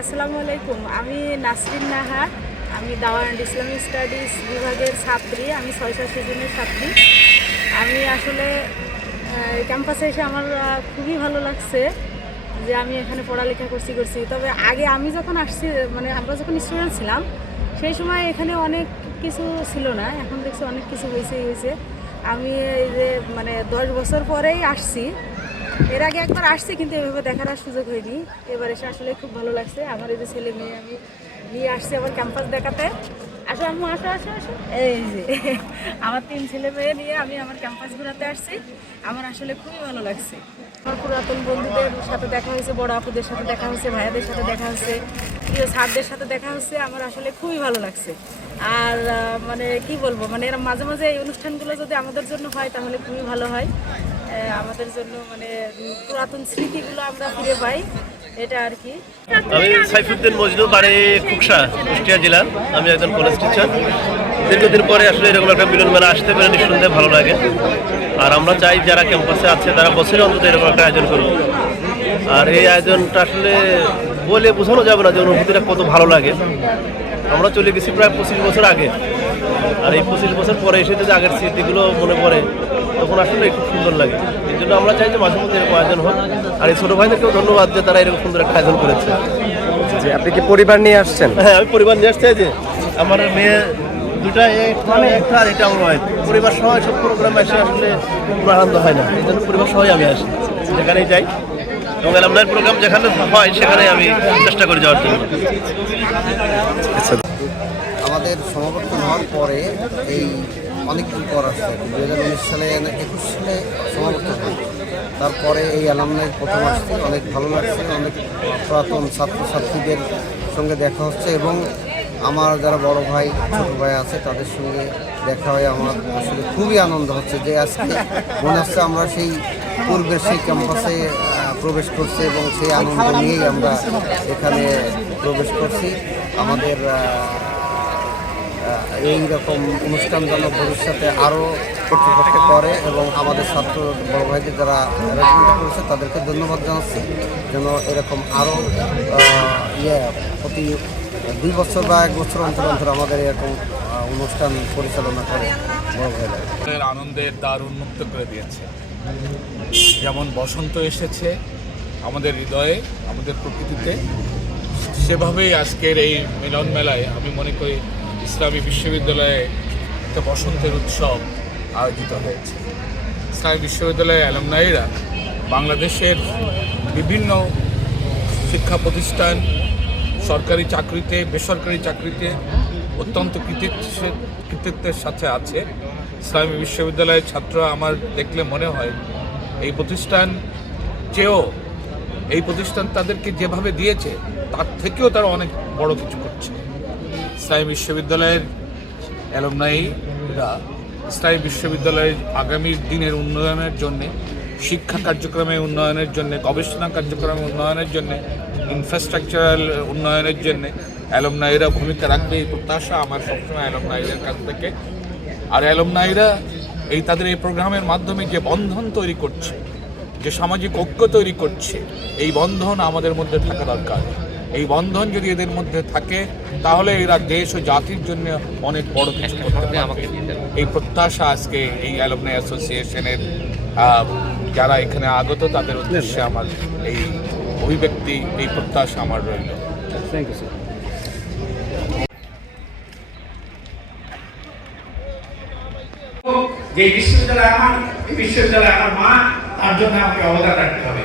আসসালামু আলাইকুম, আমি নাসরিন নাহা আমি দাওয়া অ্যান্ড ইসলামিক স্টাডিজ বিভাগের ছাত্রী, আমি ছয়শো সিজনের ছাত্রী। আমি আসলে ক্যাম্পাসে এসে আমার খুবই ভালো লাগছে যে আমি এখানে পড়ালেখা করছি করছি। তবে আগে আমি যখন আসছি মানে আমরা যখন স্টুডেন্ট ছিলাম, সেই সময় এখানে অনেক কিছু ছিল না, এখন দেখছি অনেক কিছু হয়েছে হয়েছে। আমি এই যে মানে দশ বছর পরেই আসছি এর আগে একবার আসছে, কিন্তু এভাবে দেখার আর সুযোগ হয়নি। এবার এসে আসলে খুব ভালো লাগছে। আমার এই যে ছেলে মেয়ে, আমি নিয়ে আসছি আমার ক্যাম্পাস দেখাতে। আসো, আম্মু, আসো আসো আসো। এই যে, আমার তিন ছেলে মেয়ে নিয়ে আমি আমার ক্যাম্পাস ঘোরাতে আসছি। আমার আসলে খুবই ভালো লাগছে। আমার পুরাতন বন্ধুদের সাথে দেখা হয়েছে, বড় আপুদের সাথে দেখা হয়েছে, ভাইয়াদের সাথে দেখা হচ্ছে প্রিয় স্যারদের সাথে দেখা হচ্ছে আমার আসলে খুবই ভালো লাগছে। আর মানে কি বলব মানে এরা মাঝে মাঝে এই অনুষ্ঠানগুলো যদি আমাদের জন্য হয়, তাহলে খুবই ভালো হয়। আমাদের জন্য মানে পুরাতন স্মৃতিগুলো আমরা ফিরে পাই আমি সাইফুদ্দিন মজনু, বাড়ি কুকসা কুষ্টিয়া জেলা। আমি একজন কলেজ টিচার দীর্ঘদিন পরে আসলে এরকম একটা মিলন মেলা আসতে পেরে নিঃসন্দেহে ভালো লাগে। আর আমরা চাই যারা ক্যাম্পাসে আছে, তারা বছরে অন্তত এরকম একটা আয়োজন করুক। আর এই আয়োজনটা আসলে বলে বোঝানো যাবে না যে অনুভূতিটা কত ভালো লাগে। আমরা চলে গেছি প্রায় পঁচিশ বছর আগে। আর এই পঁচিশ বছর পরে এসে যদি আগের স্মৃতিগুলো মনে পড়ে তখন আসলে খুব সুন্দর লাগে। এই জন্য আমরা চাই যে মাঝে মধ্যে এরকম আয়োজন হোক। আর এই ছোটো ভাইদেরকেও ধন্যবাদ যে তারা এরকম সুন্দর একটা আয়োজন করেছে। জি আপনি কি পরিবার নিয়ে আসছেন? হ্যাঁ আমি পরিবার নিয়ে আসতে যে আমার মেয়ে দুটা একটা একটা আর এটা আমার wife। পরিবার সহ সব প্রোগ্রামে এসে আসলে কোনো আনন্দ হয় না। এই জন্য পরিবার সবাই আমি আসি। যেখানেই যাই এবং অ্যালামনাইয়ের প্রোগ্রাম যেখানে হয় সেখানে আমি চেষ্টা করে যাওয়ার জন্য। আচ্ছা। আমাদের সমাবর্তন হওয়ার পরে এই অনেকদিন পর আসছে। দু হাজার উনিশ সালে একুশ সালে সমাবর্তন হয়। তারপরে এই অ্যালামনাই প্রথম আসছে। অনেক ভালো লাগছে, অনেক পুরাতন ছাত্রছাত্রীদের সঙ্গে দেখা হচ্ছে এবং আমার যারা বড় ভাই, ছোট ভাই আছে, তাদের সঙ্গে দেখা হয়ে আমার আসলে খুবই আনন্দ হচ্ছে যে আজকে মনে হচ্ছে আমরা সেই পূর্বের সেই ক্যাম্পাসে প্রবেশ করছি এবং সেই আনন্দ নিয়েই আমরা এখানে প্রবেশ করছি। আমাদের এই রকম অনুষ্ঠান যেন ভবিষ্যতে আরও কর্তৃপক্ষ করে এবং আমাদের ছাত্র বড় ভাইদের যারা অ্যারেঞ্জমেন্ট করেছে তাদেরকে ধন্যবাদ জানাচ্ছি যেন এরকম আরও ইয়ে প্রতি দুই বছর বা এক বছর অন্তর অন্তর আমাদের এরকম অনুষ্ঠান পরিচালনা করে বড় ভাইরা আনন্দের দ্বার উন্মুক্ত করে দিয়েছে। যেমন বসন্ত এসেছে আমাদের হৃদয়ে, আমাদের প্রকৃতিতে, সেভাবেই আজকের এই মিলন মেলায় আমি মনে করি ইসলামী বিশ্ববিদ্যালয়ে একটা বসন্তের উৎসব আয়োজিত হয়েছে। ইসলামী বিশ্ববিদ্যালয়ের অ্যালমনাইরা বাংলাদেশের বিভিন্ন শিক্ষা প্রতিষ্ঠান, সরকারি চাকরিতে, বেসরকারি চাকরিতে অত্যন্ত কৃতিত্বের কৃতিত্বের সাথে আছে। ইসলামী বিশ্ববিদ্যালয়ের ছাত্ররা আমার দেখলে মনে হয়, এই প্রতিষ্ঠান চেয়েও এই প্রতিষ্ঠান তাদেরকে যেভাবে দিয়েছে, তার থেকেও তারা অনেক বড় কিছু করছে। ইসলামী বিশ্ববিদ্যালয়ের অ্যালমনাইরা ইসলামী বিশ্ববিদ্যালয়ের আগামী দিনের উন্নয়নের জন্য, শিক্ষা কার্যক্রমের উন্নয়নের জন্য, গবেষণা কার্যক্রমের উন্নয়নের জন্য ইনফ্রাস্ট্রাকচারাল উন্নয়নের জন্য অ্যালমনাইরা ভূমিকা রাখবে এই প্রত্যাশা আমার সবসময় অ্যালমনাইদের কাছ থেকে। আর অ্যালমনাইরা এই তাদের এই প্রোগ্রামের মাধ্যমে যে বন্ধন তৈরি করছে, যে সামাজিক ঐক্য তৈরি করছে, এই বন্ধন আমাদের মধ্যে থাকা দরকার। এই বন্ধন যদি এদের মধ্যে থাকে তাহলে এরা দেশ ও জাতির জন্য অনেক বড় কিছু করতে পারবে। এই প্রত্যাশা আজকে এই অ্যালমনাই অ্যাসোসিয়েশনের যারা এখানে আগত তাদের উদ্দেশ্যে আমার এই অভিব্যক্তি এই প্রত্যাশা আমার রইল। থ্যাংক ইউ স্যার যে বিশ্ববিদ্যালয় আমার এই বিশ্ববিদ্যালয় আমার মা তার জন্য আমাকে অবদান রাখতে হবে।